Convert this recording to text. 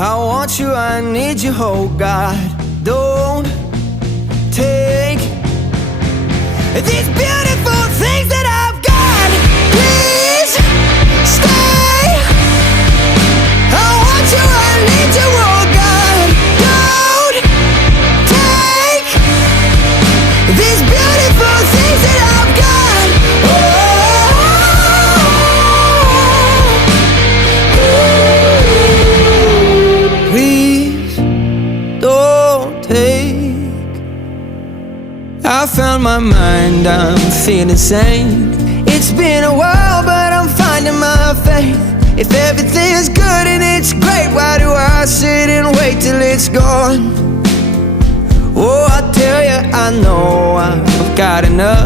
I want you, I need you, oh God. Don't take these beautiful things that I've got. Please stay. I want you, I need you, oh God. Don't take these beautiful things that I've got. Please don't take. I found my mind, I'm feeling sane. It's been a while, but I'm finding my faith. If everything's good and it's great, why do I sit and wait till it's gone? Oh, I tell you, I know I've got enough.